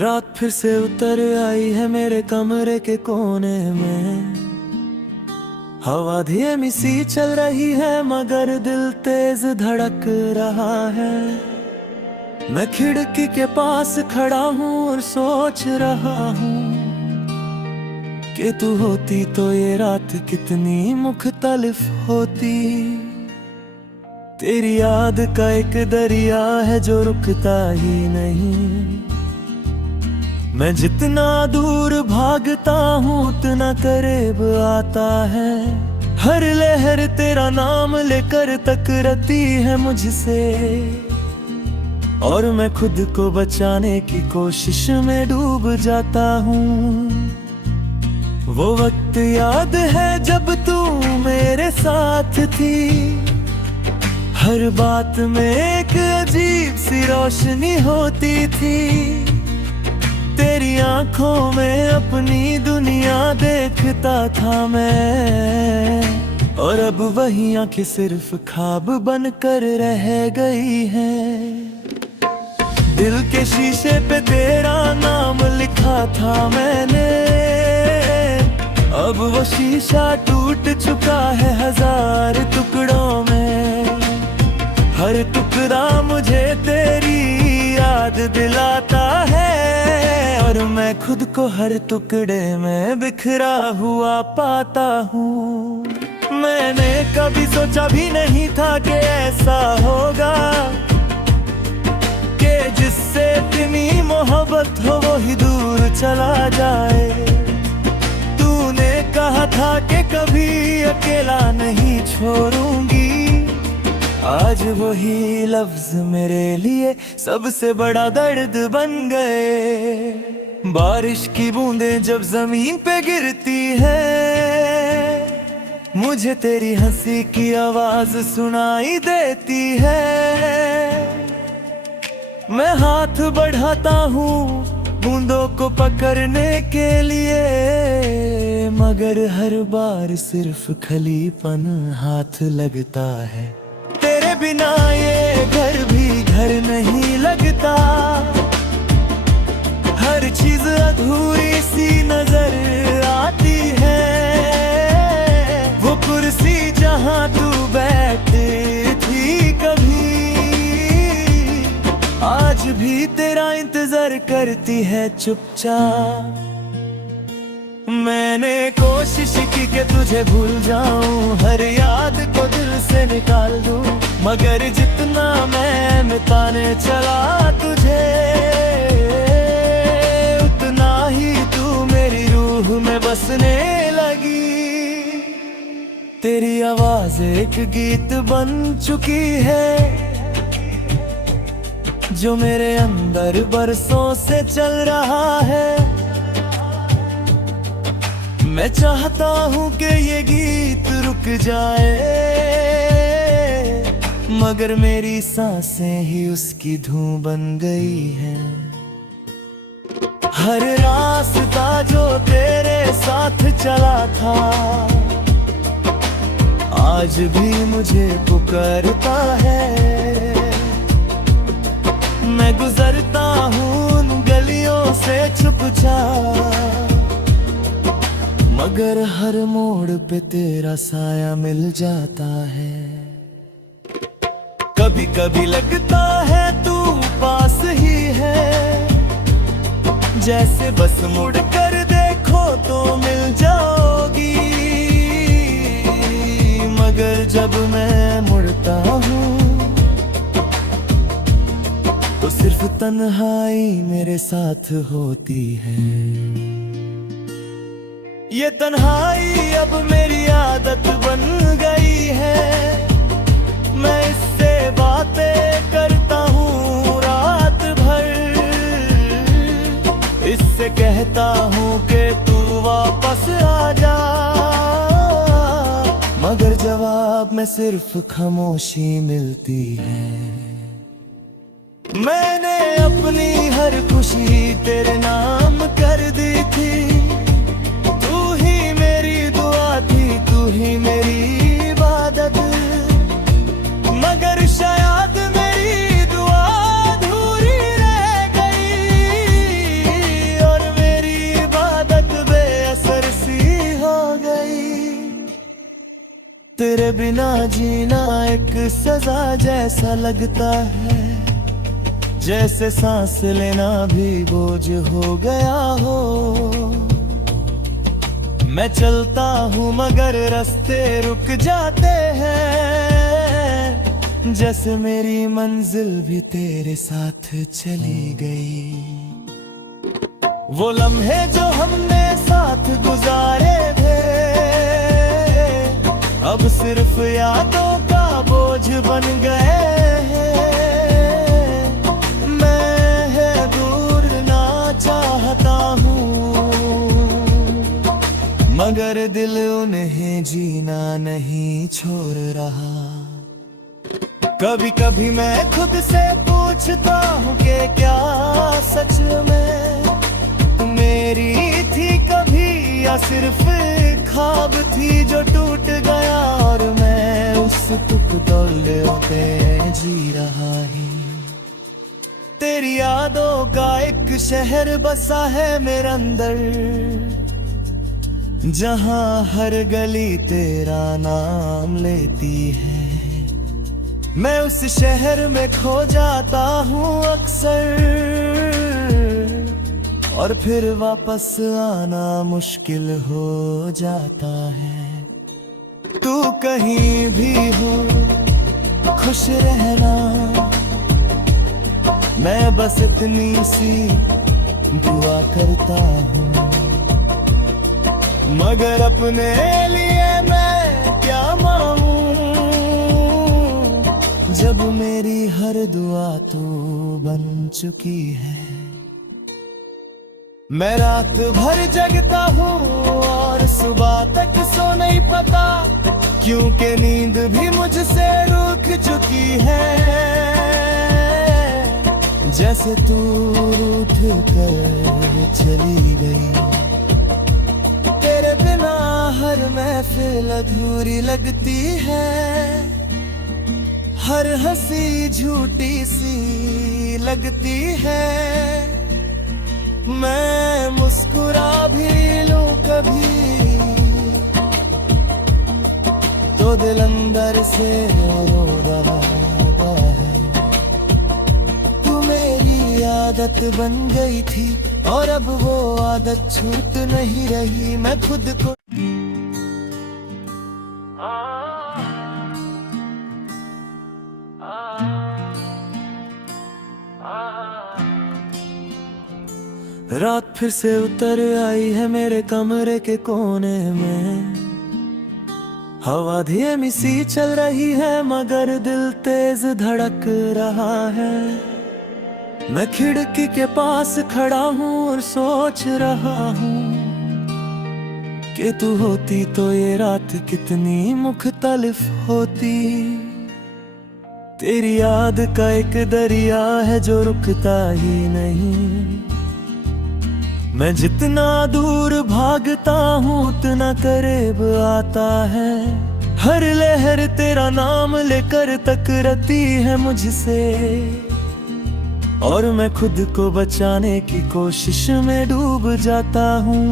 रात फिर से उतर आई है मेरे कमरे के कोने में। हवा धीमी सी चल रही है मगर दिल तेज धड़क रहा है। मैं खिड़की के पास खड़ा हूँ और सोच रहा हूँ कि तू होती तो ये रात कितनी मुख्तलिफ होती। तेरी याद का एक दरिया है जो रुकता ही नहीं। मैं जितना दूर भागता हूँ उतना करीब आता है। हर लहर तेरा नाम लेकर टकराती है मुझसे और मैं खुद को बचाने की कोशिश में डूब जाता हूँ। वो वक्त याद है जब तू मेरे साथ थी। हर बात में एक अजीब सी रोशनी होती थी। तेरी आंखों में अपनी दुनिया देखता था मैं और अब वही आंखें सिर्फ ख्वाब बनकर रह गई हैं। दिल के शीशे पे तेरा नाम लिखा था मैंने। अब वो शीशा टूट चुका है 1000 टुकड़ों में। हर टुकड़ा मुझे तेरी याद दिलाता है और मैं खुद को हर टुकड़े में बिखरा हुआ पाता हूँ। मैंने कभी सोचा भी नहीं था कि ऐसा होगा कि जिससे इतनी मोहब्बत हो वो ही दूर चला जाए। तूने कहा था कि कभी अकेला नहीं छोड़ूंगी। आज वही लफ्ज मेरे लिए सबसे बड़ा दर्द बन गए। बारिश की बूंदें जब जमीन पे गिरती है मुझे तेरी हंसी की आवाज सुनाई देती है। मैं हाथ बढ़ाता हूँ बूंदों को पकड़ने के लिए मगर हर बार सिर्फ खलीपन हाथ लगता है। तेरे बिना ये घर भी घर नहीं लगता। हर चीज अधूरी सी नजर आती है। वो कुर्सी जहां तू बैठी थी कभी आज भी तेरा इंतजार करती है चुपचाप। मैंने कोशिश की कि तुझे भूल जाऊं, हर याद को दिल से निकाल दूं, मगर जितना मैं मिटाने चला तुझे उतना ही तू मेरी रूह में बसने लगी। तेरी आवाज एक गीत बन चुकी है जो मेरे अंदर बरसों से चल रहा है। मैं चाहता हूँ कि ये गीत रुक जाए मगर मेरी सांसें ही उसकी धुन बन गई हैं। हर रास्ता जो तेरे साथ चला था आज भी मुझे पुकारता है। मैं गुजरता हूँ उन गलियों से चुपचाप मगर हर मोड़ पे तेरा साया मिल जाता है। कभी कभी लगता है तू पास ही है जैसे बस मुड़ कर देखो तो मिल जाओगी। मगर जब मैं मुड़ता हूँ तो सिर्फ तन्हाई मेरे साथ होती है। ये तन्हाई अब मेरी आदत बन गई है। मैं इससे बातें करता हूँ रात भर। इससे कहता हूँ कि तू वापस आ जा मगर जवाब में सिर्फ खामोशी मिलती है। मैंने अपनी हर खुशी तेरे नाम कर दी थी। तू ही मेरी तेरे बिना जीना एक सजा जैसा लगता है, जैसे सांस लेना भी बोझ हो गया हो। मैं चलता हूँ मगर रास्ते रुक जाते हैं, जैसे मेरी मंजिल भी तेरे साथ चली गई। वो लम्हे जो हमने साथ गुजारे थे, अब सिर्फ यादों का बोझ बन गए हैं। मैं दूर ना चाहता हूँ, मगर दिल उन्हें जीना नहीं छोड़ रहा। कभी कभी मैं खुद से पूछता हूँ कि क्या सच में मेरी थी कभी, या सिर्फ ख्वाब थी जो टूट गया और मैं उस टुकड़े पे जी रहा ही। तेरी यादों का एक शहर बसा है मेरे अंदर, जहां हर गली तेरा नाम लेती है। मैं उस शहर में खो जाता हूँ अक्सर, और फिर वापस आना मुश्किल हो जाता है। तू कहीं भी हो खुश रहना, मैं बस इतनी सी दुआ करता हूँ। मगर अपने लिए मैं क्या मांगूं, जब मेरी हर दुआ तू बन चुकी है। मैं रात भर जगता हूँ और सुबह तक सो नहीं पाता, क्योंकि नींद भी मुझसे रुक चुकी है। जैसे तू रूठ कर चली गई, तेरे बिना हर महफिल अधूरी लगती है। हर हंसी झूठी सी लगती है। मैं मुस्कुरा भी लूं कभी तो दिल अंदर से रो रहा है। तू मेरी आदत बन गई थी और अब वो आदत छूट नहीं रही। मैं खुद को रात फिर से उतर आई है मेरे कमरे के कोने में। हवा धीमी सी चल रही है मगर दिल तेज धड़क रहा है। मैं खिड़की के पास खड़ा हूँ और सोच रहा हूँ कि तू होती तो ये रात कितनी मुख्तलिफ होती। तेरी याद का एक दरिया है जो रुकता ही नहीं। मैं जितना दूर भागता हूँ उतना करीब आता है। हर लहर तेरा नाम लेकर टकराती है मुझसे, और मैं खुद को बचाने की कोशिश में डूब जाता हूँ।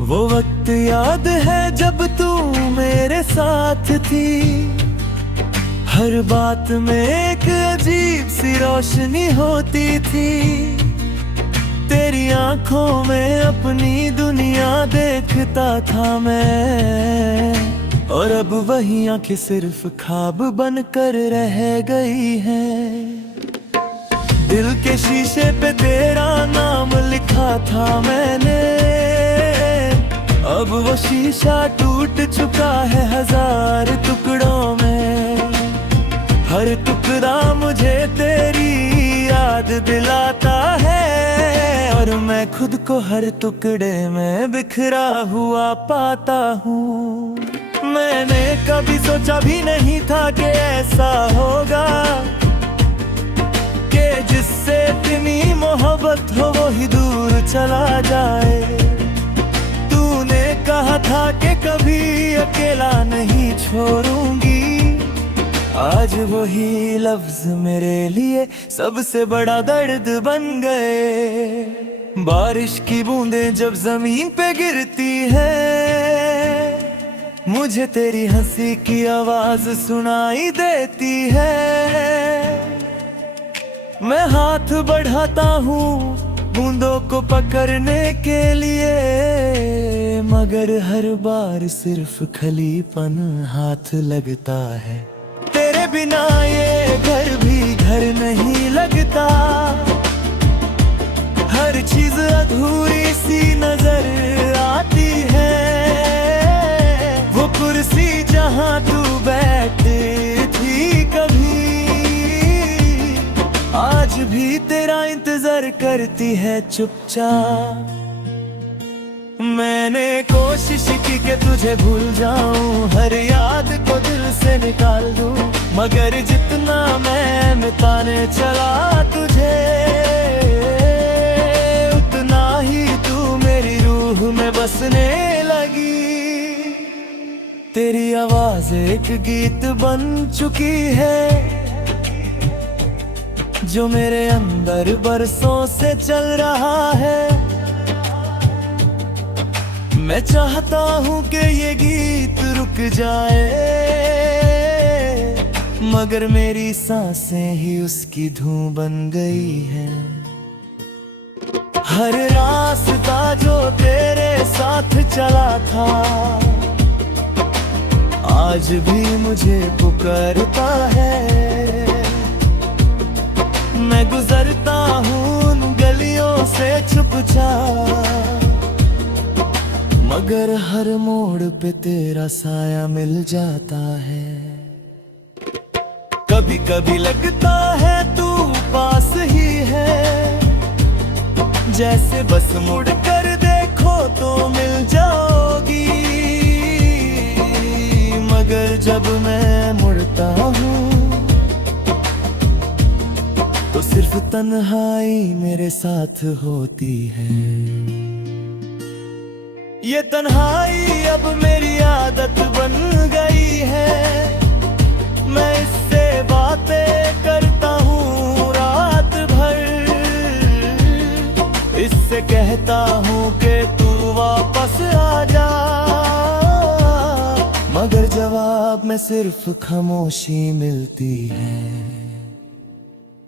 वो वक्त याद है जब तू मेरे साथ थी। हर बात में एक अजीब सी रोशनी होती थी। तेरी आंखों में अपनी दुनिया देखता था मैं, और अब वही आंखें सिर्फ ख्वाब बनकर रह गई हैं। दिल के शीशे पे तेरा नाम लिखा था मैंने, अब वो शीशा टूट चुका है 1000 टुकड़ों में। हर टुकड़ा मुझे तेरी याद दिलाता है, और मैं खुद को हर टुकड़े में बिखरा हुआ पाता हूँ। मैंने कभी सोचा भी नहीं था कि ऐसा होगा, कि जिससे इतनी मोहब्बत हो वो ही दूर चला जाए। तूने कहा था कि कभी अकेला नहीं छोड़ूंगी, आज वही लफ्ज मेरे लिए सबसे बड़ा दर्द बन गए। बारिश की बूंदें जब जमीन पे गिरती है मुझे तेरी हंसी की आवाज सुनाई देती है। मैं हाथ बढ़ाता हूँ बूंदों को पकड़ने के लिए, मगर हर बार सिर्फ खलीपन हाथ लगता है। तेरे बिना ये घर भी घर नहीं लगता, हर चीज अधूरी सी नजर आती है। वो कुर्सी जहां तू बैठी थी कभी, आज भी तेरा इंतजार करती है चुपचाप। मैंने कोशिश की कि तुझे भूल जाऊं, हर याद को दिल से निकाल दूं, मगर जितना मैं मिटाने चला तुझे, उतना ही तू मेरी रूह में बसने लगी। तेरी आवाज एक गीत बन चुकी है, जो मेरे अंदर बरसों से चल रहा है। मैं चाहता हूँ कि ये गीत रुक जाए, मगर मेरी सांसें ही उसकी धुन बन गई है। हर रास्ता जो तेरे साथ चला था, आज भी मुझे पुकारता है। मैं गुजरता हूँ उन गलियों से चुपचाप, मगर हर मोड़ पे तेरा साया मिल जाता है। कभी कभी लगता है तू पास ही है, जैसे बस मुड़ कर देखो तो मिल जाओगी, मगर जब मैं मुड़ता हूँ तो सिर्फ तन्हाई मेरे साथ होती है। ये तन्हाई अब मेरी आदत बन गई है, मैं इससे बातें करता हूँ रात भर। इससे कहता हूँ कि तू वापस आ जा, मगर जवाब में सिर्फ खामोशी मिलती है।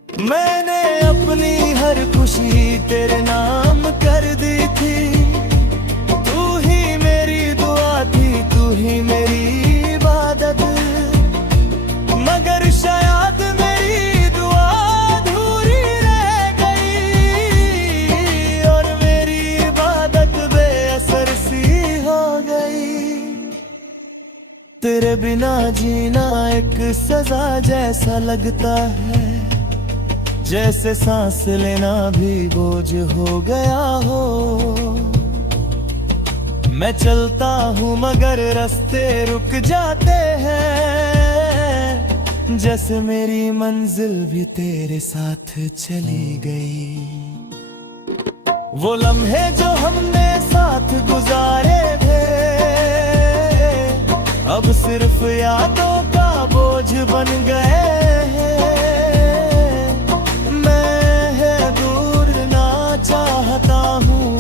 मैंने अपनी हर खुशी तेरे नाम कर दी थी, तू ही मेरी इबादत, मगर शायद मेरी दुआ अधूरी रह गई, और मेरी इबादत बेअसर सी हो गई। तेरे बिना जीना एक सजा जैसा लगता है, जैसे सांस लेना भी बोझ हो गया हो। मैं चलता हूँ मगर रास्ते रुक जाते हैं, जैसे मेरी मंजिल भी तेरे साथ चली गई। वो लम्हे जो हमने साथ गुजारे थे, अब सिर्फ यादों का बोझ बन गए हैं। मैं दूर ना चाहता हूँ,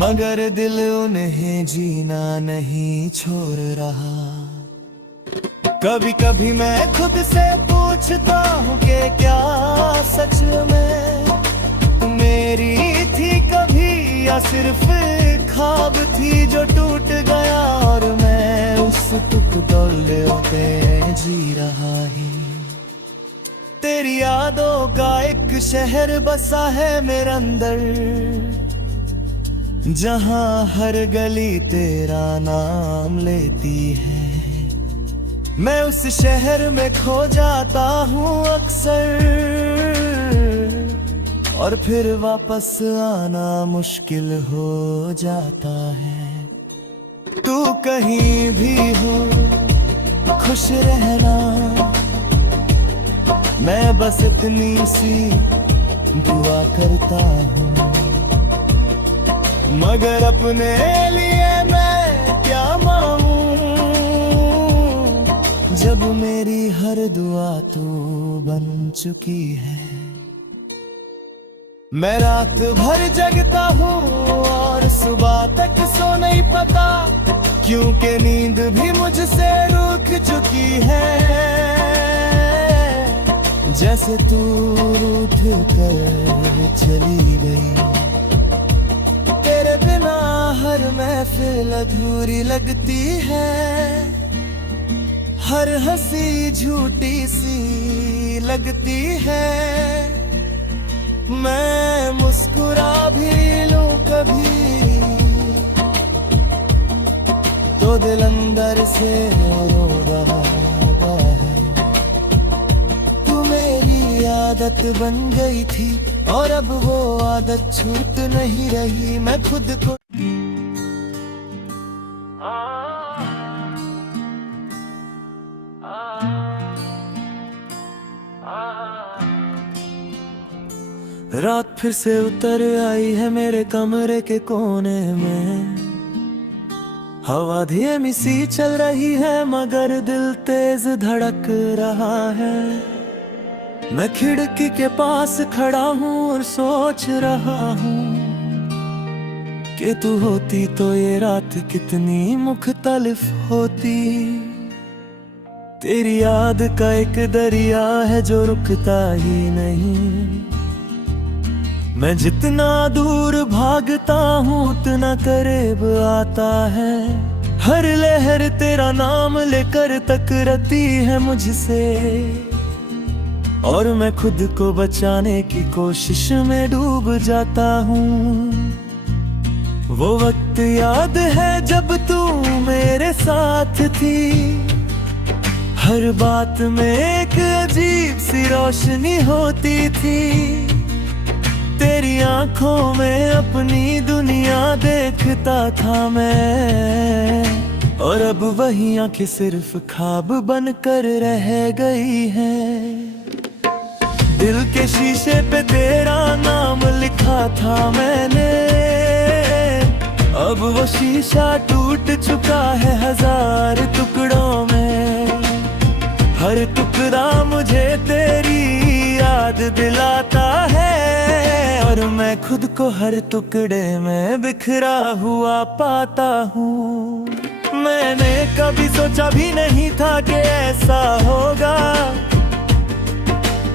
मगर दिल उन्हें जीना नहीं छोड़ रहा। कभी कभी मैं खुद से पूछता हूँ कि क्या सच में मेरी थी कभी, या सिर्फ ख्वाब थी जो टूट गया, और मैं उस टुकड़े पे जी रहा ही। तेरी यादों का एक शहर बसा है मेरे अंदर, जहां हर गली तेरा नाम लेती है। मैं उस शहर में खो जाता हूँ अक्सर, और फिर वापस आना मुश्किल हो जाता है। तू कहीं भी हो खुश रहना, मैं बस इतनी सी दुआ करता हूँ, मगर अपने लिए मैं क्या मांगूं, जब मेरी हर दुआ तू बन चुकी है। मैं रात भर जगता हूँ और सुबह तक सो नहीं पाता, क्योंकि नींद भी मुझसे रुक चुकी है। जैसे तू रूठ कर चली गई, तेरे बिना हर महफिल अधूरी लगती है। हर हंसी झूठी सी लगती है। मैं मुस्कुरा भी लूं कभी तो दिल अंदर से रो रहा है। तू मेरी आदत बन गई थी और अब वो आदत छूट नहीं रही। मैं खुद को रात फिर से उतर आई है मेरे कमरे के कोने में। हवा धीमी सी चल रही है मगर दिल तेज धड़क रहा है। मैं खिड़की के पास खड़ा हूँ और सोच रहा हूँ कि तू होती तो ये रात कितनी मुख्तलिफ होती। तेरी याद का एक दरिया है जो रुकता ही नहीं। मैं जितना दूर भागता हूँ उतना करीब आता है। हर लहर तेरा नाम लेकर टकराती है मुझसे और मैं खुद को बचाने की कोशिश में डूब जाता हूँ। वो वक्त याद है जब तू मेरे साथ थी। हर बात में एक अजीब सी रोशनी होती थी। तेरी आंखों में अपनी दुनिया देखता था मैं और अब वही आंखें सिर्फ ख्वाब बनकर रह गई हैं। दिल के शीशे पे तेरा नाम लिखा था मैंने, अब वो शीशा टूट चुका है 1000 टुकड़ों में। हर टुकड़ा मुझे तेरी याद दिलाता है और मैं खुद को हर टुकड़े में बिखरा हुआ पाता हूँ। मैंने कभी सोचा भी नहीं था कि ऐसा होगा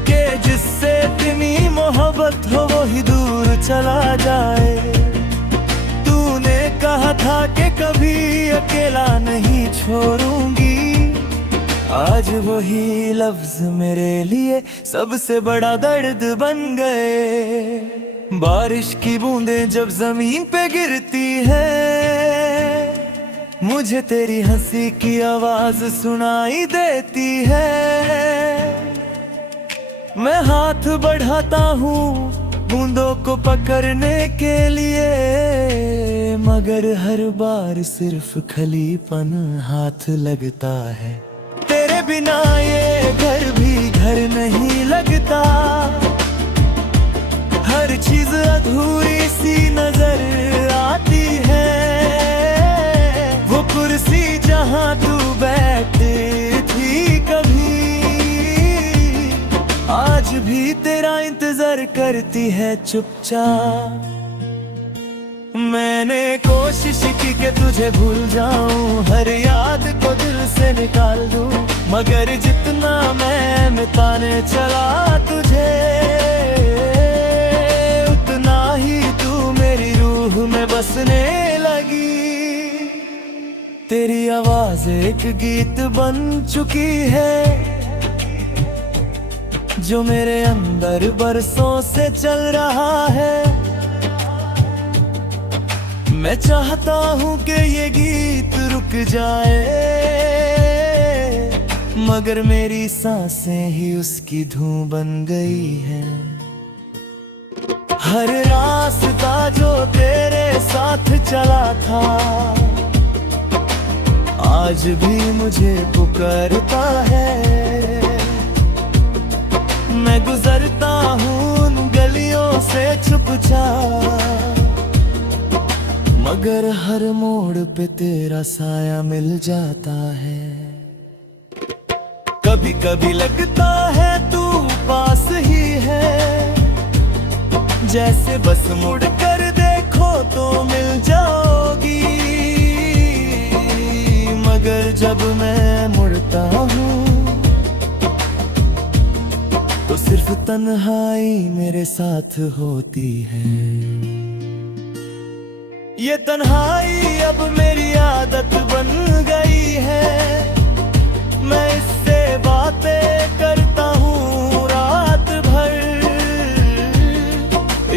कि जिससे इतनी मोहब्बत हो वो ही दूर चला जाए। तूने कहा था कि कभी अकेला नहीं छोड़ूंगी। आज वही लफ्ज मेरे लिए सबसे बड़ा दर्द बन गए। बारिश की बूंदें जब जमीन पे गिरती है, मुझे तेरी हंसी की आवाज सुनाई देती है। मैं हाथ बढ़ाता हूँ बूंदों को पकड़ने के लिए, मगर हर बार सिर्फ खलीपन हाथ लगता है। तेरे बिना ये घर भी घर नहीं लगता। हर चीज अधूरी सी नजर आती है। वो कुर्सी जहाँ तू बैठी थी कभी, आज भी तेरा इंतजार करती है चुपचाप। मैंने कोशिश की कि तुझे भूल जाऊं, हर याद को दिल से निकाल दूं, मगर जितना मैं मिटाने चला तुझे, उतना ही तू मेरी रूह में बसने लगी। तेरी आवाज एक गीत बन चुकी है जो मेरे अंदर बरसों से चल रहा है। मैं चाहता हूँ कि ये गीत रुक जाए, मगर मेरी सांसें ही उसकी धुन बन गई हैं। हर रास्ता जो तेरे साथ चला था आज भी मुझे पुकारता है। मैं गुजरता हूँ उन गलियों से चुपचाप, मगर हर मोड़ पे तेरा साया मिल जाता है। कभी कभी लगता है तू पास ही है, जैसे बस मुड़ कर देखो तो मिल जाओगी। जब मैं मुड़ता हूँ तो सिर्फ तन्हाई मेरे साथ होती है। ये तन्हाई अब मेरी आदत बन गई है, मैं इससे बातें करता हूँ रात भर।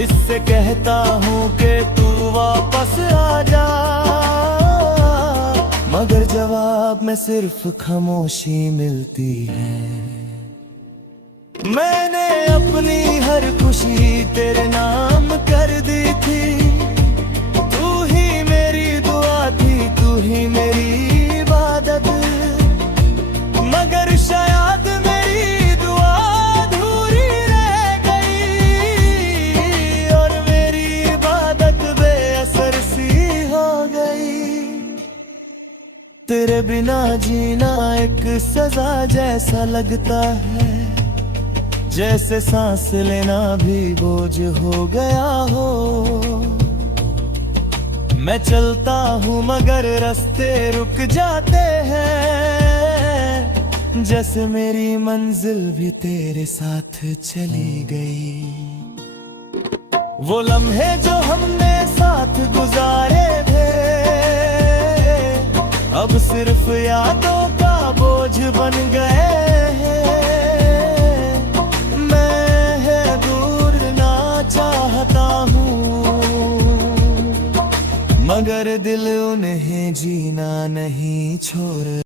इससे कहता हूँ कि तू वापस आ जा, मगर जवाब में सिर्फ खामोशी मिलती है। मैंने अपनी हर खुशी तेरे नाम कर दी थी, तू ही मेरी दुआ थी, तू ही मेरी इबादत। मगर शायद मेरी दुआ अधूरी रह गई और मेरी इबादत बेअसर सी हो गई। तेरे बिना जीना एक सजा जैसा लगता है, जैसे सांस लेना भी बोझ हो गया हो। मैं चलता हूँ मगर रास्ते रुक जाते हैं, जैसे मेरी मंजिल भी तेरे साथ चली गई। वो लम्हे जो हमने साथ गुजारे थे अब सिर्फ यादों का बोझ बन गए हैं। मैं दूर ना चाहता हूँ मगर दिल उन्हें जीना नहीं छोड़